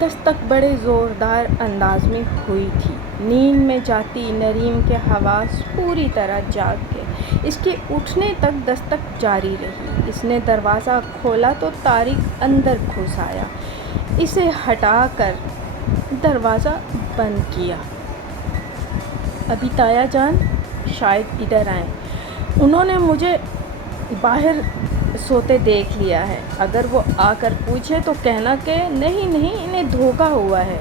دستک بڑے زوردار انداز میں ہوئی تھی۔ نیند میں جاتی نریم کے حواس پوری طرح جاگ گئے۔ اس کے اٹھنے تک دستک جاری رہی۔ اس نے دروازہ کھولا تو طارق اندر گھس آیا۔ اسے ہٹا کر دروازہ بند کیا۔ ابھی تایا جان شاید ادھر آئیں۔ انہوں نے مجھے باہر سوتے دیکھ لیا ہے۔ اگر وہ آ کر پوچھے تو کہنا کہ نہیں انہیں دھوکہ ہوا ہے۔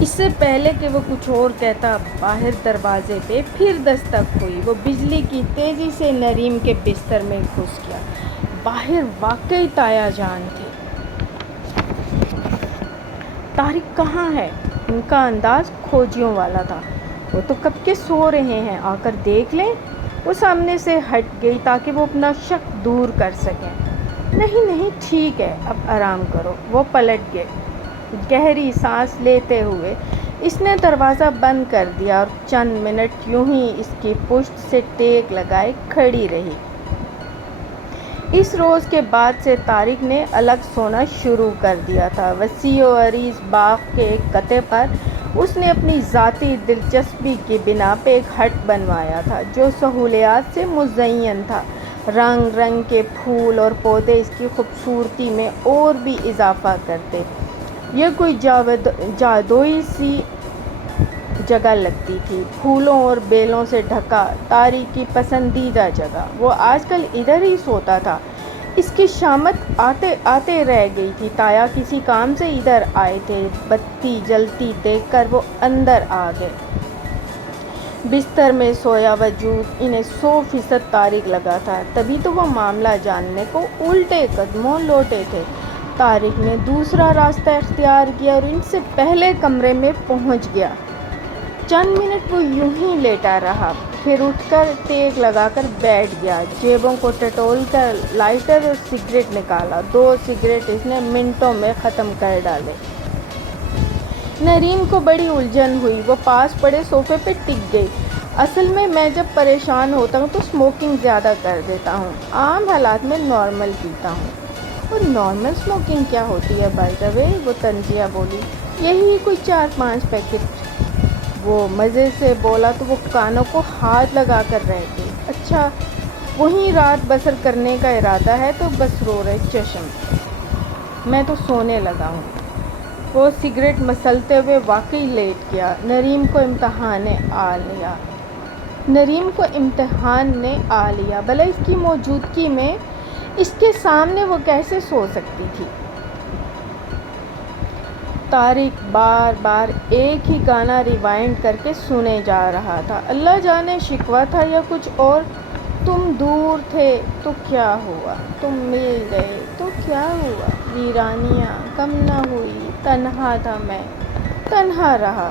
اس سے پہلے کہ وہ کچھ اور کہتا باہر دروازے پہ پھر دستک ہوئی۔ وہ بجلی کی تیزی سے نریم کے بستر میں گھس گیا۔ باہر واقعی تایا جان تھے۔ طارق کہاں ہے؟ ان کا انداز کھوجیوں والا تھا۔ وہ تو کب کے سو رہے ہیں، آ کر دیکھ لیں۔ وہ سامنے سے ہٹ گئی تاکہ وہ اپنا شک دور کر سکیں۔ نہیں ٹھیک ہے، اب آرام کرو۔ وہ پلٹ گئے۔ گہری سانس لیتے ہوئے اس نے دروازہ بند کر دیا اور چند منٹ یوں ہی اس کی پشت سے ٹیک لگائے کھڑی رہی۔ اس روز کے بعد سے طارق نے الگ سونا شروع کر دیا تھا۔ وسیع و عریض باغ کے ایک قطعے پر اس نے اپنی ذاتی دلچسپی کی بنا پہ ایک ہٹ بنوایا تھا جو سہولیات سے مزین تھا۔ رنگ رنگ کے پھول اور پودے اس کی خوبصورتی میں اور بھی اضافہ کرتے۔ یہ کوئی جادوئی سی جگہ لگتی تھی، پھولوں اور بیلوں سے ڈھکا طارق کی پسندیدہ جگہ۔ وہ آج کل ادھر ہی سوتا تھا۔ اس کی شامت آتے آتے رہ گئی تھی۔ تایا کسی کام سے ادھر آئے تھے۔ بتی جلتی دیکھ کر وہ اندر آ گئے۔ بستر میں سویا وجود انہیں 100% طارق لگا تھا، تبھی تو وہ معاملہ جاننے کو الٹے قدموں لوٹے تھے۔ طارق نے دوسرا راستہ اختیار کیا اور ان سے پہلے کمرے میں پہنچ گیا۔ چند منٹ وہ یوں ہی لیٹا رہا، پھر اٹھ کر ٹیک لگا کر بیٹھ گیا۔ جیبوں کو ٹٹول کر لائٹر اور سگریٹ نکالا۔ 2 سگریٹ اس نے منٹوں میں ختم کر ڈالے۔ نریم کو بڑی الجھن ہوئی۔ وہ پاس پڑے صوفے پہ ٹک گئی۔ اصل میں جب پریشان ہوتا ہوں تو اسموکنگ زیادہ کر دیتا ہوں، عام حالات میں نارمل پیتا ہوں۔ اور نارمل اسموکنگ کیا ہوتی ہے بائی دا وے؟ وہ تنزیہ بولی۔ یہی کوئی 4-5 پیکٹ۔ وہ مزے سے بولا تو وہ کانوں کو ہاتھ لگا کر رہ گئی۔ اچھا، وہیں رات بسر کرنے کا ارادہ ہے تو بس رو رہے چشم، میں تو سونے لگا ہوں۔ وہ سگریٹ مسلتے ہوئے واقعی لیٹ گیا۔ نریم کو امتحان نے آ لیا، بھلا اس کی موجودگی میں اس کے سامنے وہ کیسے سو سکتی تھی؟ طارق بار بار ایک ہی گانا ریوائنڈ کر کے سنے جا رہا تھا۔ اللہ جانے شکوہ تھا یا کچھ اور۔ تم دور تھے تو کیا ہوا، تم مل گئے تو کیا ہوا، ویرانیاں کم نہ ہوئی، تنہا تھا میں، تنہا رہا۔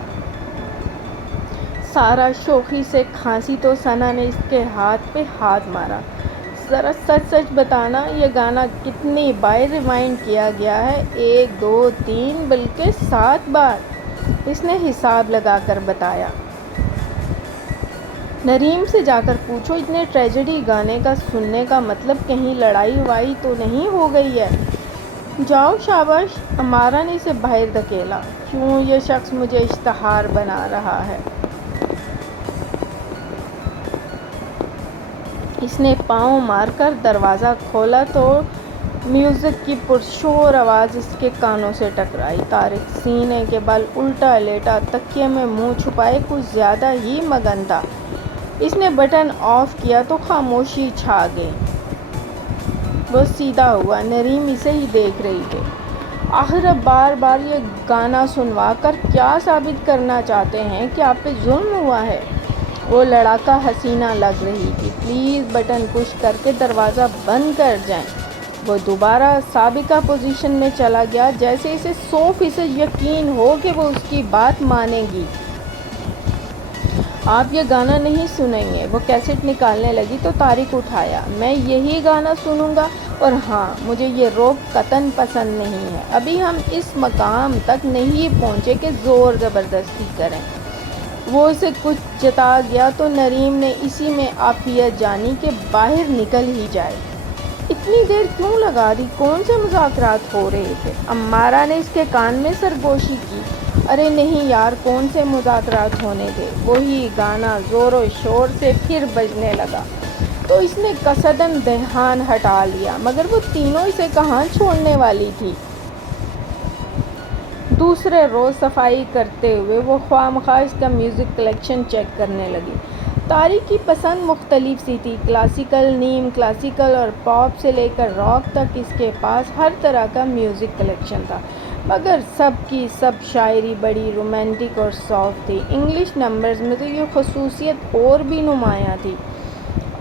سارا شوخی سے کھانسی تو ثنا نے اس کے ہاتھ پہ ہاتھ مارا۔ ذرا سچ بتانا، یہ گانا کتنی بار ریوائنڈ کیا گیا ہے؟ 1 2 3 بلکہ 7 بار، اس نے حساب لگا کر بتایا۔ نریم سے جا کر پوچھو، اتنے ٹریجڈی گانے کا سننے کا مطلب کہیں لڑائی وڑائی تو نہیں ہو گئی ہے؟ جاؤ شاباش۔ امارا نے اسے باہر دھکیلا۔ کیوں یہ شخص مجھے اشتہار بنا رہا ہے؟ اس نے پاؤں مار کر دروازہ کھولا تو میوزک کی پرشور آواز اس کے کانوں سے ٹکرائی۔ طارق سینے کے بل الٹا لیٹا تکیے میں منہ چھپائے کچھ زیادہ ہی مگن تھا۔ اس نے بٹن آف کیا تو خاموشی چھا گئی۔ وہ سیدھا ہوا۔ نریم اسے ہی دیکھ رہی تھی۔ آخر اب بار بار یہ گانا سنوا کر کیا ثابت کرنا چاہتے ہیں کہ آپ پہ ظلم ہوا ہے؟ وہ لڑاکا حسینہ لگ رہی تھی۔ پلیز بٹن پش کر کے دروازہ بند کر جائیں۔ وہ دوبارہ سابقہ پوزیشن میں چلا گیا، جیسے اسے 100% یقین ہو کہ وہ اس کی بات مانے گی۔ آپ یہ گانا نہیں سنیں گے؟ وہ کیسٹ نکالنے لگی تو طارق اٹھایا۔ میں یہی گانا سنوں گا، اور ہاں، مجھے یہ روک قطعاً پسند نہیں ہے۔ ابھی ہم اس مقام تک نہیں پہنچے کہ زور زبردستی کریں۔ وہ اسے کچھ جتا گیا تو نریم نے اسی میں عافیت جانی کہ باہر نکل ہی جائے۔ اتنی دیر کیوں لگا دی؟ کون سے مذاکرات ہو رہے تھے؟ امارہ نے اس کے کان میں سرگوشی کی۔ ارے نہیں یار، کون سے مذاکرات ہونے تھے؟ وہی گانا زور و شور سے پھر بجنے لگا تو اس نے قصداً دھیان ہٹا لیا، مگر وہ تینوں اسے کہاں چھوڑنے والی تھی۔ دوسرے روز صفائی کرتے ہوئے وہ خواہ اس کا میوزک کلیکشن چیک کرنے لگی۔ طارق کی پسند مختلف سی تھی، کلاسیکل، نیم کلاسیکل اور پاپ سے لے کر راک تک اس کے پاس ہر طرح کا میوزک کلیکشن تھا، مگر سب کی سب شاعری بڑی رومانٹک اور سافٹ تھی۔ انگلش نمبرز میں تو یہ خصوصیت اور بھی نمایاں تھی۔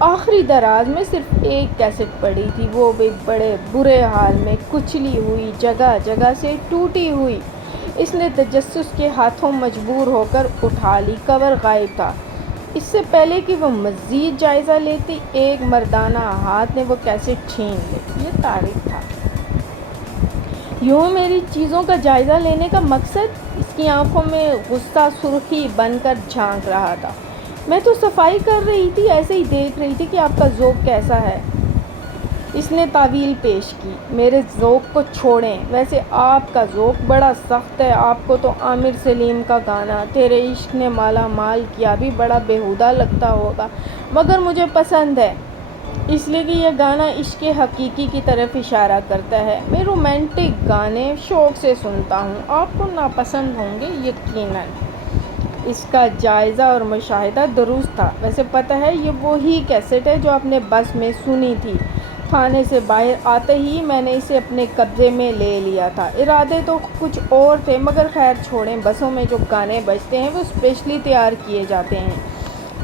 آخری دراز میں صرف ایک کیسٹ پڑی تھی، وہ بھی بڑے برے حال میں، کچلی ہوئی، جگہ جگہ سے ٹوٹی ہوئی۔ اس نے تجسس کے ہاتھوں مجبور ہو کر اٹھا لی، کور غائب تھا۔ اس سے پہلے کہ وہ مزید جائزہ لیتی، ایک مردانہ ہاتھ نے وہ کیسٹ چھین لی۔ یہ طارق تھا۔ یوں میری چیزوں کا جائزہ لینے کا مقصد؟ اس کی آنکھوں میں غصہ سرخی بن کر جھانک رہا تھا۔ میں تو صفائی کر رہی تھی، ایسے ہی دیکھ رہی تھی کہ آپ کا ذوق کیسا ہے۔ اس نے تعویل پیش کی۔ میرے ذوق کو چھوڑیں، ویسے آپ کا ذوق بڑا سخت ہے۔ آپ کو تو عامر سلیم کا گانا تیرے عشق نے مالا مال کیا بھی بڑا بیہودہ لگتا ہوگا، مگر مجھے پسند ہے، اس لیے کہ یہ گانا عشق حقیقی کی طرف اشارہ کرتا ہے۔ میں رومانٹک گانے شوق سے سنتا ہوں، آپ کو ناپسند ہوں گے یقیناً۔ اس کا جائزہ اور مشاہدہ درست تھا۔ ویسے پتہ ہے یہ وہی کیسٹ ہے جو آپ نے بس میں سنی تھی۔ تھانے سے باہر آتے ہی میں نے اسے اپنے قبضے میں لے لیا تھا۔ ارادے تو کچھ اور تھے، مگر خیر چھوڑیں، بسوں میں جو گانے بجتے ہیں وہ اسپیشلی تیار کیے جاتے ہیں۔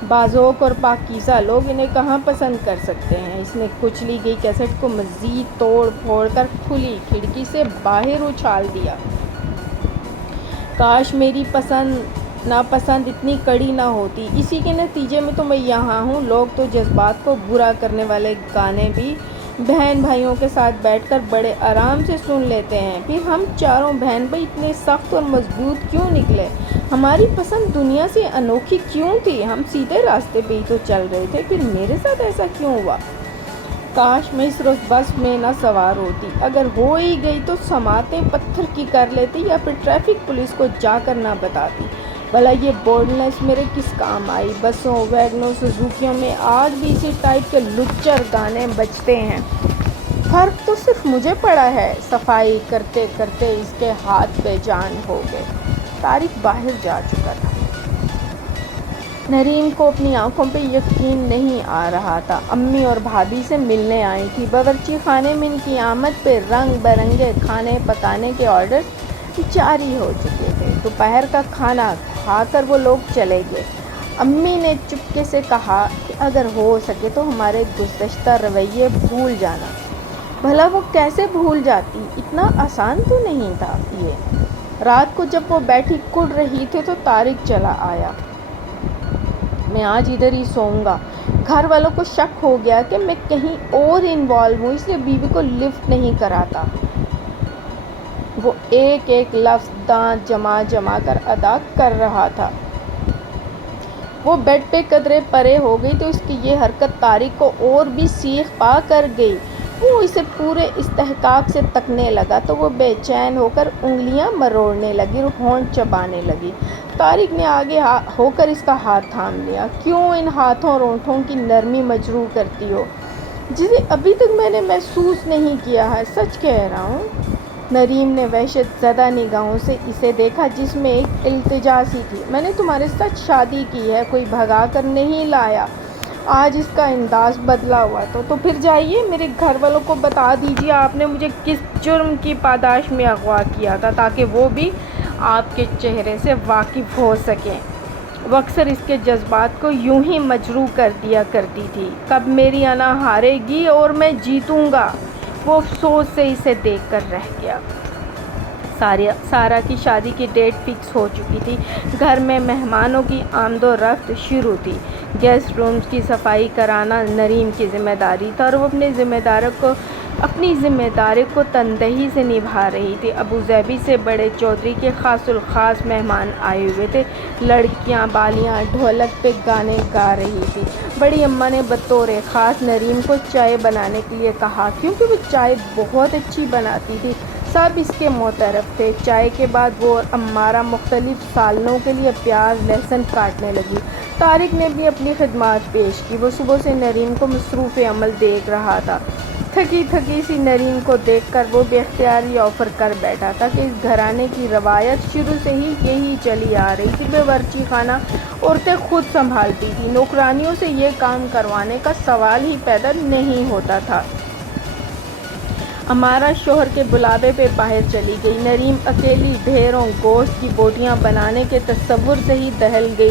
بازوق اور پاکیزہ لوگ انہیں کہاں پسند کر سکتے ہیں۔ اس نے کچلی گئی کیسٹ کو مزید توڑ پھوڑ کر کھلی کھڑکی سے باہر اچھال دیا۔ کاش میری پسند ناپسند اتنی کڑی نہ ہوتی، اسی کے نتیجے میں تو میں یہاں ہوں۔ لوگ تو جذبات کو برا کرنے والے گانے بھی بہن بھائیوں کے ساتھ بیٹھ کر بڑے آرام سے سن لیتے ہیں۔ پھر ہم چاروں بہن بھائی اتنے سخت اور مضبوط کیوں نکلے؟ ہماری پسند دنیا سے انوکھی کیوں تھی؟ ہم سیدھے راستے پہ ہی تو چل رہے تھے، پھر میرے ساتھ ایسا کیوں ہوا؟ کاش میں اس روز بس میں نہ سوار ہوتی، اگر ہو ہی گئی تو سماعتیں پتھر کی کر لیتی یا پھر ٹریفک پولیس کو جا کر نہ بتاتی۔ بھلا یہ بولڈنس میرے کس کام آئی؟ بسوں، ویگنوں، سزوکیوں میں آج بھی اسی ٹائپ کے لچر گانے بجتے ہیں۔ فرق تو صرف مجھے پڑا ہے۔ صفائی کرتے کرتے اس کے ہاتھ بے جان ہو گئے۔ طارق باہر جا چکا تھا۔ نرین کو اپنی آنکھوں پہ یقین نہیں آ رہا تھا۔ امی اور بھابھی سے ملنے آئی تھی۔ باورچی خانے میں ان کی آمد پہ رنگ برنگے کھانے پکانے کے آرڈر جاری ہو چکے تھے۔ دوپہر کا کھانا کھا کر وہ لوگ چلے گئے۔ امی نے چپکے سے کہا کہ اگر ہو سکے تو ہمارے گزشتہ رویے بھول جانا۔ بھلا وہ کیسے بھول جاتی؟ اتنا آسان تو نہیں تھا یہ۔ رات کو جب وہ بیٹھی کڑ رہی تھی تو طارق چلا آیا۔ میں آج ادھر ہی سوؤں گا۔ گھر والوں کو شک ہو گیا کہ میں کہیں اور انوالو ہوں، اس لیے بیوی کو لفٹ نہیں کراتا۔ وہ ایک ایک لفظ دانت جما کر ادا کر رہا تھا۔ وہ بیڈ پہ قدرے پرے ہو گئی تو اس کی یہ حرکت طارق کو اور بھی سیخ پا کر گئی۔ وہ اسے پورے استحقاق سے تکنے لگا تو وہ بے چین ہو کر انگلیاں مروڑنے لگی اور ہونٹ چبانے لگی۔ طارق نے آگے ہو کر اس کا ہاتھ تھام لیا۔ کیوں ان ہاتھوں اور ہونٹوں کی نرمی مجروح کرتی ہو، جسے ابھی تک میں نے محسوس نہیں کیا ہے؟ سچ کہہ رہا ہوں۔ نریم نے وحشت زدہ نگاہوں سے اسے دیکھا جس میں ایک التجا سی تھی۔ میں نے تمہارے ساتھ شادی کی ہے، کوئی بھگا کر نہیں لایا۔ آج اس کا انداز بدلا ہوا تو پھر جائیے میرے گھر والوں کو بتا دیجیے آپ نے مجھے کس جرم کی پاداش میں اغوا کیا تھا، تاکہ وہ بھی آپ کے چہرے سے واقف ہو سکیں۔ وہ اکثر اس کے جذبات کو یوں ہی مجروح کر دیا کرتی تھی۔ کب میری انا ہارے گی اور میں جیتوں گا؟ وہ افسوس سے اسے دیکھ کر رہ گیا۔ سارا کی شادی کی ڈیٹ فکس ہو چکی تھی۔ گھر میں مہمانوں کی آمد و رفت شروع تھی۔ گیسٹ رومز کی صفائی کرانا نریم کی ذمہ داری تھا اور وہ اپنی ذمہ داری کو تندہی سے نبھا رہی تھی۔ ابو ظبی سے بڑے چودھری کے خاص الخاص مہمان آئے ہوئے تھے۔ لڑکیاں بالیاں ڈھولک پہ گانے گا رہی تھی۔ بڑی اماں نے بطور خاص نریم کو چائے بنانے کے لیے کہا، کیونکہ وہ چائے بہت اچھی بناتی تھی۔ سب اس کے معترف تھے۔ چائے کے بعد وہ اور امارہ مختلف سالنوں کے لیے پیاز لہسن کاٹنے لگی۔ طارق نے بھی اپنی خدمات پیش کی۔ وہ صبح سے نریم کو مصروف عمل دیکھ رہا تھا۔ تھکی تھکی سی نریم کو دیکھ کر وہ بے اختیار یہ آفر کر بیٹھا تھا کہ اس گھرانے کی روایت شروع سے ہی یہی چلی آ رہی تھی، باورچی خانہ عورتیں خود سنبھالتی تھیں، نوکرانیوں سے یہ کام کروانے کا سوال ہی پیدا نہیں ہوتا تھا۔ امارہ شوہر کے بلاوے پہ باہر چلی گئی۔ نریم اکیلی ڈھیروں گوشت کی بوٹیاں بنانے کے تصور سے ہی دہل گئی۔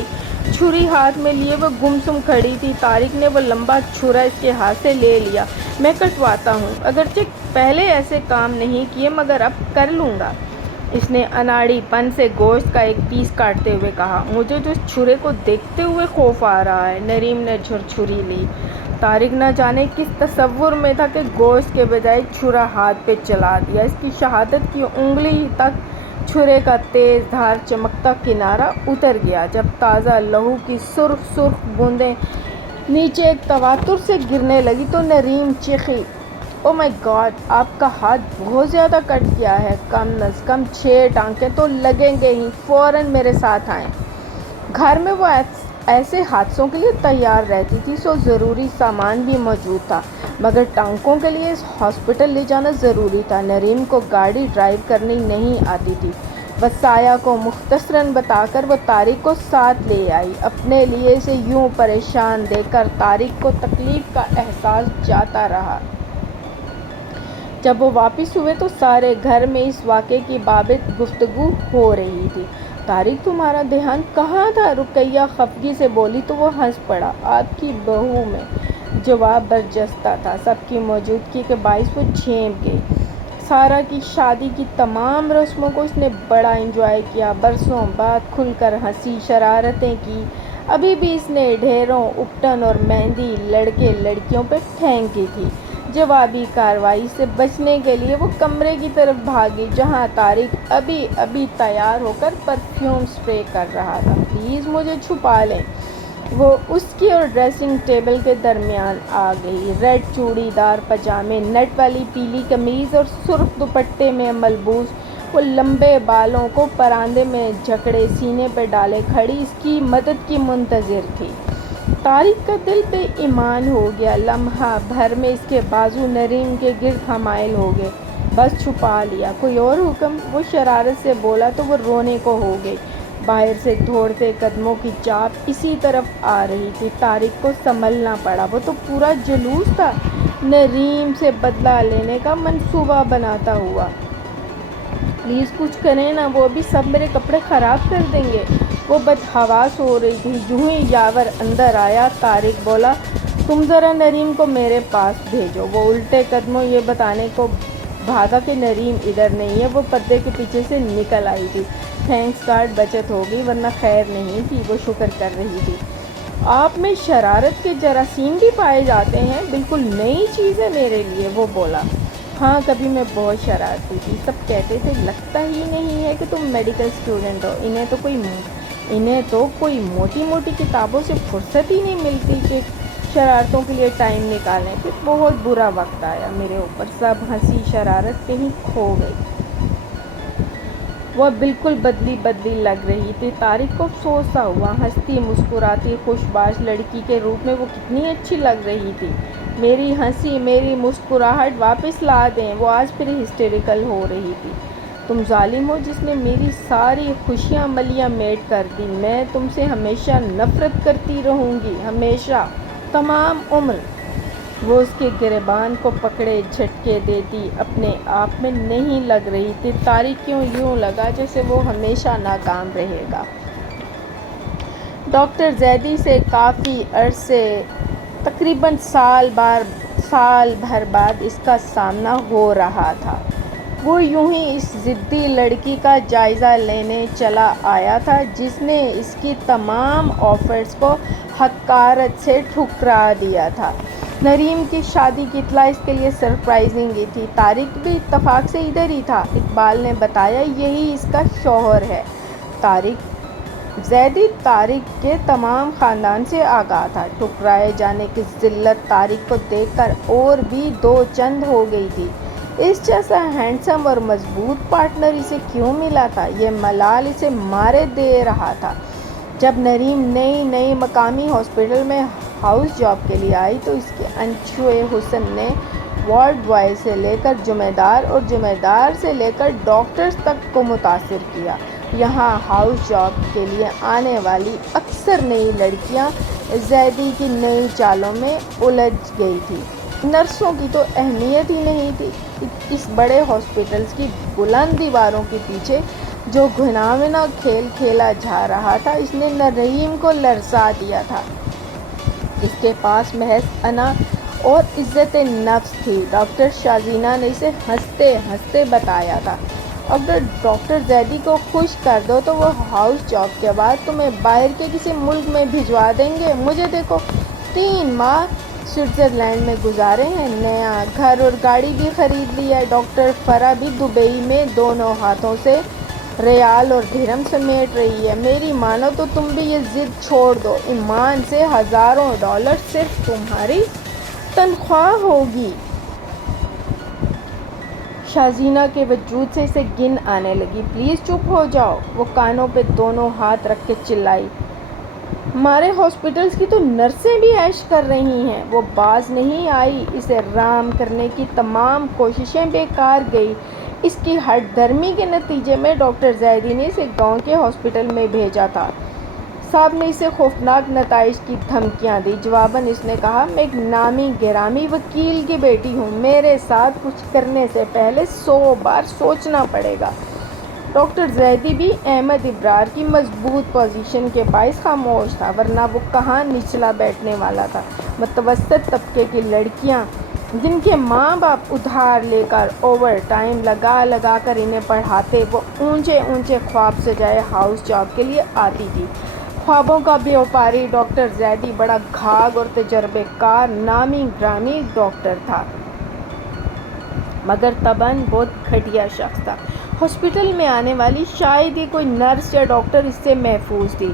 چھری ہاتھ میں لیے وہ گمسم کھڑی تھی۔ طارق نے وہ لمبا چھرا اس کے ہاتھ سے لے لیا۔ میں کٹواتا ہوں، اگرچہ پہلے ایسے کام نہیں کیے مگر اب کر لوں گا، اس نے اناڑی پن سے گوشت کا ایک پیس کاٹتے ہوئے کہا۔ مجھے تو اس چھرے کو دیکھتے ہوئے خوف آ رہا ہے۔ نریم نے چھری لی۔ طارق نہ جانے کس تصور میں تھا کہ گوشت کے بجائے چھرا ہاتھ پہ چلا دیا۔ اس کی شہادت کی انگلی تک چھرے کا تیز دھار چمکتا کنارہ اتر گیا۔ جب تازہ لہو کی سرخ سرخ بوندیں نیچے ایک تواتر سے گرنے لگی تو نریم چیخی، او مائی گاڈ، آپ کا ہاتھ بہت زیادہ کٹ گیا ہے، کم از کم 6 ٹانکے تو لگیں گے ہی، فوراً میرے ساتھ آئیں۔ گھر میں وہ ایسے حادثوں کے لیے تیار رہتی تھی، سو ضروری سامان بھی موجود تھا، مگر ٹانکوں کے لیے ہاسپٹل لے جانا ضروری تھا۔ نریم کو گاڑی ڈرائیو کرنی نہیں آتی تھی۔ وصایا کو مختصراً بتا کر وہ طارق کو ساتھ لے آئی۔ اپنے لیے اسے یوں پریشان دیکھ کر طارق کو تکلیف کا احساس جاتا رہا۔ جب وہ واپس ہوئے تو سارے گھر میں اس واقعے کی بابت گفتگو ہو رہی تھی۔ طارق، تمہارا دھیان کہاں تھا؟ رقیہ خفگی سے بولی تو وہ ہنس پڑا۔ آپ کی بہو میں، جواب برجستہ تھا۔ سب کی موجودگی کے باعث وہ جھینپ گئی۔ سارا کی شادی کی تمام رسموں کو اس نے بڑا انجوائے کیا، برسوں بعد کھل کر ہنسی، شرارتیں کی۔ ابھی بھی اس نے ڈھیروں اپٹن اور مہندی لڑکے لڑکیوں پہ پھینکی تھی۔ جوابی کارروائی سے بچنے کے لیے وہ کمرے کی طرف بھاگی جہاں طارق ابھی تیار ہو کر پرفیوم اسپرے کر رہا تھا۔ پلیز مجھے چھپا لیں۔ وہ اس کی اور ڈریسنگ ٹیبل کے درمیان آ گئی۔ ریڈ چوڑی دار پاجامے، نیٹ والی پیلی قمیض اور سرخ دوپٹے میں ملبوس، وہ لمبے بالوں کو پراندے میں جکڑے سینے پہ ڈالے کھڑی اس کی مدد کی منتظر تھی۔ طارق کا دل بے ایمان ہو گیا۔ لمحہ بھر میں اس کے بازو نریم کے گرد حمائل ہو گئے۔ بس چھپا لیا، کوئی اور حکم؟ وہ شرارت سے بولا تو وہ رونے کو ہو گئی۔ باہر سے دوڑتے قدموں کی چاپ اسی طرف آ رہی تھی۔ طارق کو سنبھلنا پڑا، وہ تو پورا جلوس تھا نریم سے بدلہ لینے کا منصوبہ بناتا ہوا۔ پلیز کچھ کریں نا، وہ ابھی سب میرے کپڑے خراب کر دیں گے۔ وہ بدحواس ہو رہی تھی۔ یوں ہی یاور اندر آیا۔ طارق بولا، تم ذرا نریم کو میرے پاس بھیجو۔ وہ الٹے قدموں یہ بتانے کو بھاگا کہ نریم ادھر نہیں ہے۔ وہ پردے کے پیچھے سے نکل آئی تھی۔ تھینکس گاڈ بچت ہو گئی، ورنہ خیر نہیں تھی۔ وہ شکر کر رہی تھی۔ آپ میں شرارت کے جراثیم بھی پائے جاتے ہیں، بالکل نئی چیز ہے میرے لیے، وہ بولا۔ ہاں، کبھی میں بہت شرارتی تھی، سب کہتے تھے لگتا ہی نہیں ہے کہ تم میڈیکل اسٹوڈنٹ ہو۔ انہیں تو کوئی موٹی موٹی کتابوں سے فرصت ہی نہیں ملتی کہ شرارتوں کے لیے ٹائم نکالیں۔ پھر بہت برا وقت آیا میرے اوپر، سب ہنسی شرارت کہیں کھو گئی۔ وہ بالکل بدلی لگ رہی تھی۔ طارق کو افسوس سا ہوا۔ ہنستی مسکراتی خوش باش لڑکی کے روپ میں وہ کتنی اچھی لگ رہی تھی۔ میری ہنسی، میری مسکراہٹ واپس لا دیں۔ وہ آج پھر ہسٹیریکل ہو رہی تھی۔ تم ظالم ہو جس نے میری ساری خوشیاں ملیاں میٹ کر دی۔ میں تم سے ہمیشہ نفرت کرتی رہوں گی، ہمیشہ، تمام عمر۔ وہ اس کے گریبان کو پکڑے جھٹکے دیتی اپنے آپ میں نہیں لگ رہی تھی۔ طارق کیوں یوں لگا جیسے وہ ہمیشہ ناکام رہے گا۔ ڈاکٹر زیدی سے کافی عرصے، تقریباً سال بھر بعد اس کا سامنا ہو رہا تھا۔ وہ یوں ہی اس ضدی لڑکی کا جائزہ لینے چلا آیا تھا جس نے اس کی تمام آفرز کو حقارت سے ٹھکرا دیا تھا۔ نریم کی شادی کی اطلاع اس کے لیے سرپرائزنگ ہی تھی۔ طارق بھی اتفاق سے ادھر ہی تھا۔ اقبال نے بتایا یہی اس کا شوہر ہے۔ طارق زیدی طارق کے تمام خاندان سے آگاہ تھا۔ ٹھکرائے جانے کی ذلت طارق کو دیکھ کر اور بھی دو چند ہو گئی تھی۔ اس جیسا ہینڈسم اور مضبوط پارٹنر اسے کیوں ملا تھا؟ یہ ملال اسے مارے دے رہا تھا۔ جب نریم نئی مقامی ہاسپٹل میں ہاؤس جاب کے لیے آئی تو اس کے انچوئے حسن نے وارڈ بوائے سے لے کر ذمہ دار اور ذمہ دار سے لے کر ڈاکٹرز تک کو متاثر کیا۔ یہاں ہاؤس جاب کے لیے آنے والی اکثر نئی لڑکیاں زیدی کی نئی چالوں میں الجھ گئی تھی۔ نرسوں کی تو اہمیت ہی نہیں تھی۔ اس بڑے ہاسپٹلز کی بلند دیواروں کے پیچھے جو گھناونا کھیل کھیلا جا رہا تھا اس نے نریم کو لرزا دیا تھا۔ اس کے پاس محض انا اور عزت نفس تھی۔ ڈاکٹر شازینہ نے اسے ہنستے ہنستے بتایا تھا، اگر ڈاکٹر زیدی کو خوش کر دو تو وہ ہاؤس جاب کے بعد تمہیں باہر کے کسی ملک میں بھجوا دیں گے۔ مجھے دیکھو، 3 ماہ سوئٹزرلینڈ میں گزارے ہیں، نیا گھر اور گاڑی بھی خرید لی ہے۔ ڈاکٹر فرا بھی دبئی میں دونوں ہاتھوں سے ریال اور درہم سمیٹ رہی ہے۔ میری مانو تو تم بھی یہ ضد چھوڑ دو، ایمان سے ہزاروں ڈالر صرف تمہاری تنخواہ ہوگی۔ شازینہ کے وجود سے اسے گن آنے لگی۔ پلیز چپ ہو جاؤ، وہ کانوں پہ دونوں ہاتھ رکھ کے چلائی۔ ہمارے ہاسپٹلز کی تو نرسیں بھی عیش کر رہی ہیں۔ وہ باز نہیں آئی۔ اسے رام کرنے کی تمام کوششیں بیکار گئی۔ اس کی ہٹ دھرمی کے نتیجے میں ڈاکٹر زیدی نے اسے گاؤں کے ہاسپٹل میں بھیجا تھا۔ صاحب نے اسے خوفناک نتائج کی دھمکیاں دی۔ جواباً اس نے کہا، میں ایک نامی گرامی وکیل کی بیٹی ہوں، میرے ساتھ کچھ کرنے سے پہلے 100 بار سوچنا پڑے گا۔ ڈاکٹر زیدی بھی احمد ابرار کی مضبوط پوزیشن کے باعث خاموش تھا، ورنہ وہ کہاں نچلا بیٹھنے والا تھا۔ متوسط طبقے کی لڑکیاں جن کے ماں باپ ادھار لے کر اوور ٹائم لگا کر انہیں پڑھاتے، وہ اونچے خواب سجائے ہاؤس جاب کے لیے آتی تھی۔ خوابوں کا بیوپاری ڈاکٹر زیدی بڑا گھاگ اور تجربے کار نامی گرامی ڈاکٹر تھا، مگر طبعاً بہت گھٹیا شخص تھا۔ ہاسپٹل میں آنے والی شاید ہی کوئی نرس یا ڈاکٹر اس سے محفوظ تھی۔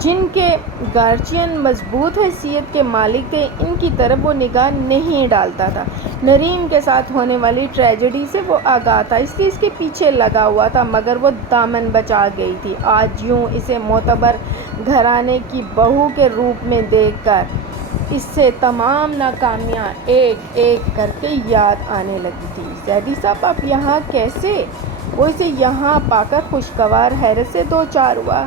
جن کے گارجین مضبوط حیثیت کے مالک تھے، ان کی طرف وہ نگاہ نہیں ڈالتا تھا۔ نریم کے ساتھ ہونے والی ٹریجڈی سے وہ آگاہ تھا، اس لیے اس کے پیچھے لگا ہوا تھا، مگر وہ دامن بچا گئی تھی۔ آج یوں اسے معتبر گھرانے کی بہو کے روپ میں دیکھ کر اس سے تمام ناکامیاں ایک ایک کر کے یاد آنے لگی تھی۔ زیدی صاحب، آپ یہاں کیسے؟ وہ اسے یہاں پا کر خوشگوار حیرت سے دوچار ہوا۔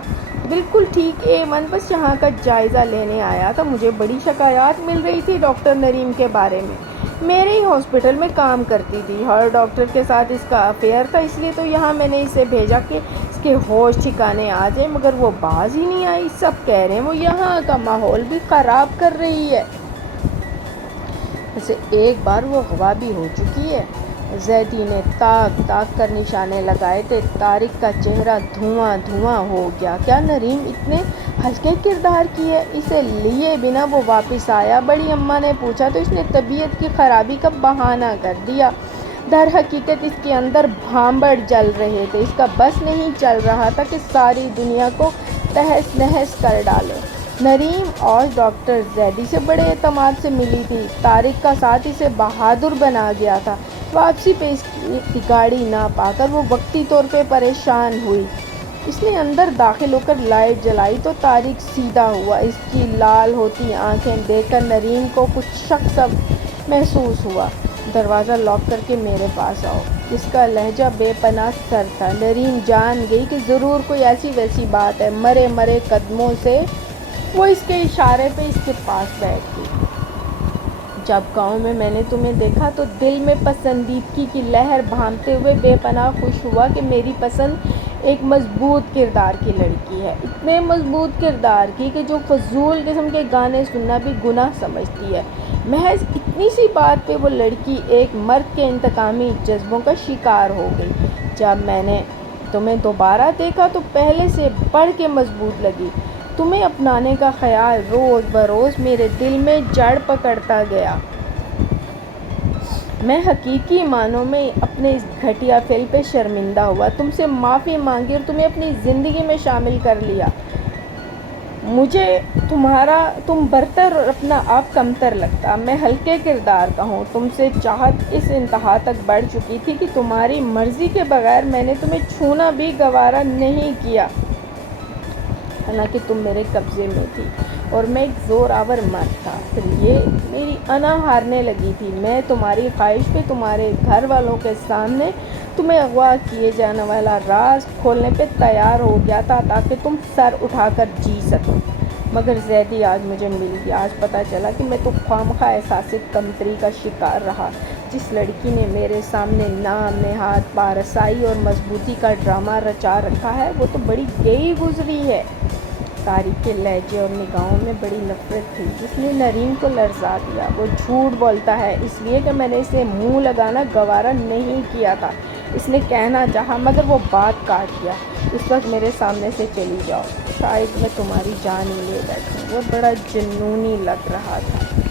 بالکل ٹھیک، A1، بس یہاں کا جائزہ لینے آیا تھا۔ مجھے بڑی شکایات مل رہی تھی ڈاکٹر نریم کے بارے میں۔ میرے ہی ہاسپٹل میں کام کرتی تھی، ہر ڈاکٹر کے ساتھ اس کا افیئر تھا، اس لیے تو یہاں میں نے اسے بھیجا کہ اس کے ہوش ٹھکانے آ جائیں، مگر وہ باز ہی نہیں آئی۔ سب کہہ رہے ہیں وہ یہاں کا ماحول بھی خراب کر رہی ہے۔ اسے ایک بار وہ اغوا بھی ہو چکی ہے۔ زیدی نے تاک کر نشانے لگائے تھے۔ طارق کا چہرہ دھواں ہو گیا۔ کیا نریم اتنے ہلکے کردار کی ہے؟ اسے لیے بنا وہ واپس آیا۔ بڑی اماں نے پوچھا تو اس نے طبیعت کی خرابی کا بہانہ کر دیا۔ در حقیقت اس کے اندر بھانبڑ جل رہے تھے۔ اس کا بس نہیں چل رہا تھا کہ ساری دنیا کو تہس نہس کر ڈالے۔ نریم آج ڈاکٹر زیدی سے بڑے اعتماد سے ملی تھی۔ طارق کا ساتھ اسے بہادر بنا گیا تھا۔ واپسی پہ اس کی گاڑی نہ پا کر وہ وقتی طور پہ پریشان ہوئی۔ اس نے اندر داخل ہو کر لائٹ جلائی تو طارق سیدھا ہوا۔ اس کی لال ہوتی آنکھیں دیکھ کر نریم کو کچھ شک سا محسوس ہوا۔ دروازہ لاک کر کے میرے پاس آؤ۔ اس کا لہجہ بے پناہ سر تھا۔ نریم جان گئی کہ ضرور کوئی ایسی ویسی بات ہے۔ مرے قدموں سے وہ اس کے اشارے پہ اس کے پاس بیٹھ گئی۔ جب گاؤں میں نے تمہیں دیکھا تو دل میں پسندیدگی کی لہر بھانپتے ہوئے بے پناہ خوش ہوا کہ میری پسند ایک مضبوط کردار کی لڑکی ہے، اتنے مضبوط کردار کی کہ جو فضول قسم کے گانے سننا بھی گناہ سمجھتی ہے۔ محض اتنی سی بات پہ وہ لڑکی ایک مرد کے انتقامی جذبوں کا شکار ہو گئی۔ جب میں نے تمہیں دوبارہ دیکھا تو پہلے سے بڑھ کے مضبوط لگی۔ تمہیں اپنانے کا خیال روز بروز میرے دل میں جڑ پکڑتا گیا۔ میں حقیقی معنوں میں اپنے اس گھٹیا فعل پہ شرمندہ ہوا، تم سے معافی مانگی اور تمہیں اپنی زندگی میں شامل کر لیا۔ مجھے تم برتر اور اپنا آپ کمتر لگتا۔ میں ہلکے کردار کا ہوں۔ تم سے چاہت اس انتہا تک بڑھ چکی تھی کہ تمہاری مرضی کے بغیر میں نے تمہیں چھونا بھی گوارا نہیں کیا، حالانکہ تم میرے قبضے میں تھی اور میں ایک زور آور مرد تھا۔ پھر یہ میری انا ہارنے لگی تھی۔ میں تمہاری خواہش پہ تمہارے گھر والوں کے سامنے تمہیں اغوا کیے جانے والا راز کھولنے پہ تیار ہو گیا تھا تاکہ تم سر اٹھا کر جی سکو۔ مگر زیدی آج مجھے مل گیا۔ آج پتہ چلا کہ میں تو خوامخواہ احساس کمتری کا شکار رہا۔ جس لڑکی نے میرے سامنے نام نہاد پارسائی اور مضبوطی کا ڈرامہ رچا رکھا ہے وہ تو بڑی گئی گزری ہے۔ طارق کے لہجے اور نگاہوں میں بڑی نفرت تھی جس نے نرین کو لرزا دیا۔ وہ جھوٹ بولتا ہے اس لیے کہ میں نے اسے منہ لگانا گوارا نہیں کیا تھا۔ اس نے کہنا چاہا مگر وہ بات کاٹ دیا۔ اس وقت میرے سامنے سے چلی جاؤ، شاید میں تمہاری جان ہی لے بیٹھوں۔ وہ بڑا جنونی لگ رہا تھا۔